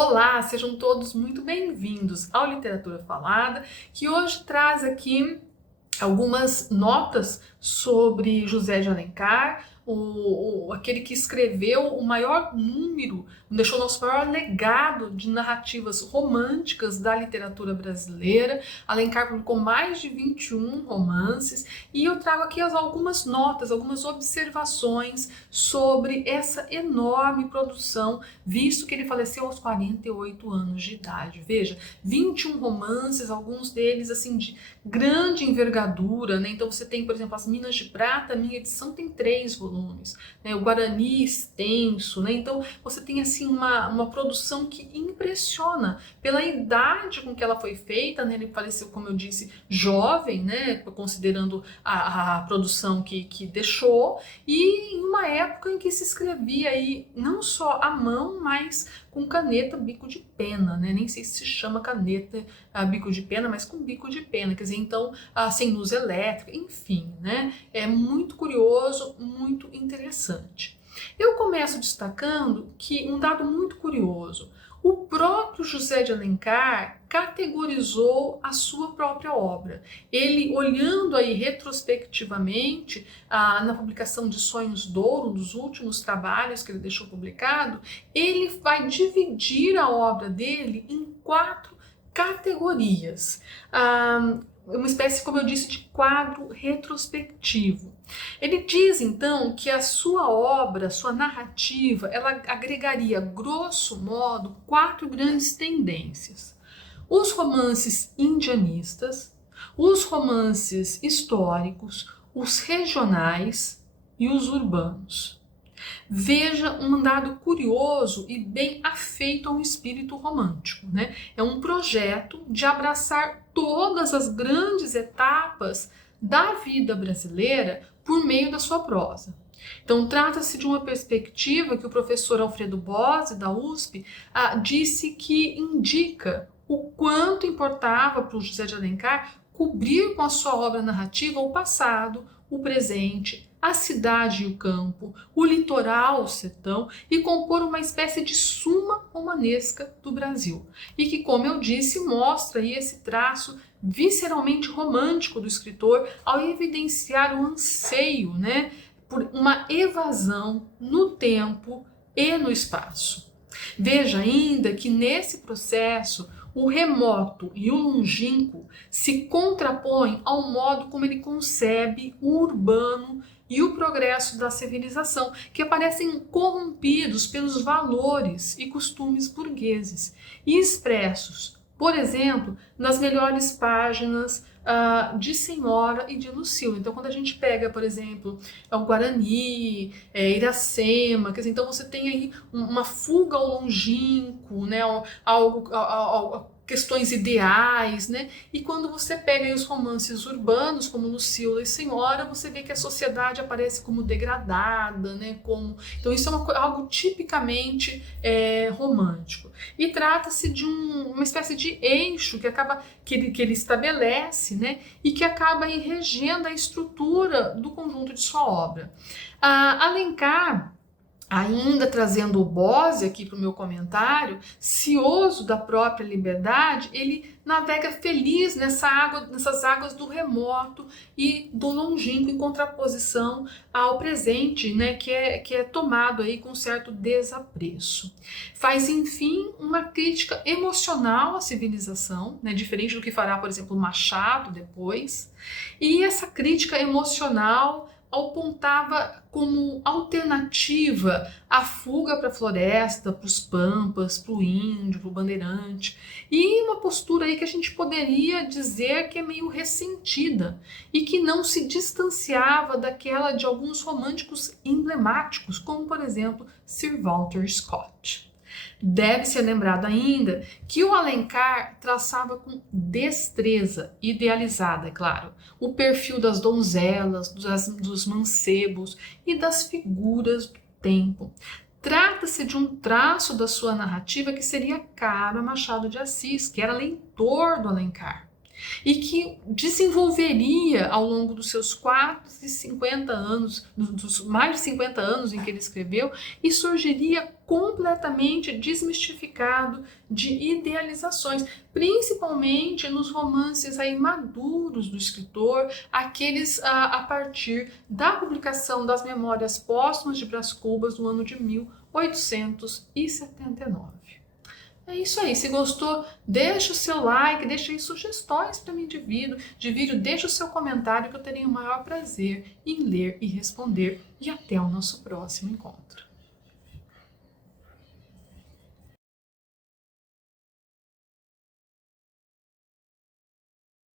Olá, sejam todos muito bem-vindos ao Literatura Falada, que hoje traz aqui algumas notas sobre José de Alencar, aquele que escreveu o maior número, deixou nosso maior legado de narrativas românticas da literatura brasileira. Alencar publicou mais de 21 romances e eu trago aqui algumas notas, algumas observações sobre essa enorme produção, visto que ele faleceu aos 48 anos de idade. Veja, 21 romances, alguns deles assim de grande envergadura, né? Então você tem, por exemplo, As Minas de Prata, a minha edição tem 3 volumes, né? O Guarani extenso, né? Então você tem assim uma produção que impressiona pela idade com que ela foi feita, né? Ele faleceu, como eu disse, jovem, né? Considerando a produção que deixou, e em uma época em que se escrevia aí não só à mão, mas com caneta bico de pena, né? Nem sei se chama caneta bico de pena, mas com bico de pena, quer dizer, então sem luz elétrica, enfim, né? É muito curioso, muito interessante. Eu começo destacando que um dado muito curioso: o próprio José de Alencar categorizou a sua própria obra. Ele, olhando aí retrospectivamente na publicação de Sonhos d'Ouro, um dos últimos trabalhos que ele deixou publicado, ele vai dividir a obra dele em 4 categorias. Uma espécie, como eu disse, de quadro retrospectivo. Ele diz então que a sua obra, sua narrativa, ela agregaria, grosso modo, 4 grandes tendências: os romances indianistas, os romances históricos, os regionais e os urbanos. Veja um dado curioso e bem afeito a um espírito romântico, né? É um projeto de abraçar todas as grandes etapas da vida brasileira por meio da sua prosa. Então, trata-se de uma perspectiva que o professor Alfredo Bose, da USP, disse que indica o quanto importava para o José de Alencar cobrir com a sua obra narrativa o passado, o presente, a cidade e o campo, o litoral, o sertão, e compor uma espécie de suma romanesca do Brasil. E que, como eu disse, mostra aí esse traço visceralmente romântico do escritor ao evidenciar o anseio, né, por uma evasão no tempo e no espaço. Veja ainda que nesse processo o remoto e o longínquo se contrapõem ao modo como ele concebe o urbano e o progresso da civilização, que aparecem corrompidos pelos valores e costumes burgueses e expressos, por exemplo, nas melhores páginas de Senhora e de Lucília. Então, quando a gente pega, por exemplo, o Guarani, Iracema, quer dizer, então você tem aí uma fuga ao longínquo, né, questões ideais, né? E quando você pega aí os romances urbanos, como Lucília e Senhora, você vê que a sociedade aparece como degradada, né? Então isso é algo tipicamente romântico. E trata-se de uma espécie de eixo que ele estabelece, né? E que acaba aí regendo a estrutura do conjunto de sua obra. Alencar, ainda trazendo o Bose aqui para o meu comentário, cioso da própria liberdade, ele navega feliz nessas águas do remoto e do longínquo, em contraposição ao presente, né, que é tomado aí com certo desapreço. Faz, enfim, uma crítica emocional à civilização, né, diferente do que fará, por exemplo, Machado depois, e essa crítica emocional apontava como alternativa a fuga para a floresta, para os pampas, para o índio, para o bandeirante, e uma postura aí que a gente poderia dizer que é meio ressentida e que não se distanciava daquela de alguns românticos emblemáticos, como por exemplo Sir Walter Scott. Deve ser lembrado ainda que o Alencar traçava com destreza, idealizada, é claro, o perfil das donzelas, dos mancebos e das figuras do tempo. Trata-se de um traço da sua narrativa que seria caro a Machado de Assis, que era leitor do Alencar. e que desenvolveria ao longo dos seus 450 anos, dos mais de 50 anos em que ele escreveu, e surgiria completamente desmistificado de idealizações, principalmente nos romances aí maduros do escritor, aqueles a partir da publicação das Memórias Póstumas de Brás Cubas no ano de 1879. É isso aí, se gostou, deixa o seu like, deixa aí sugestões para mim de vídeo, deixa o seu comentário que eu terei o maior prazer em ler e responder. E até o nosso próximo encontro.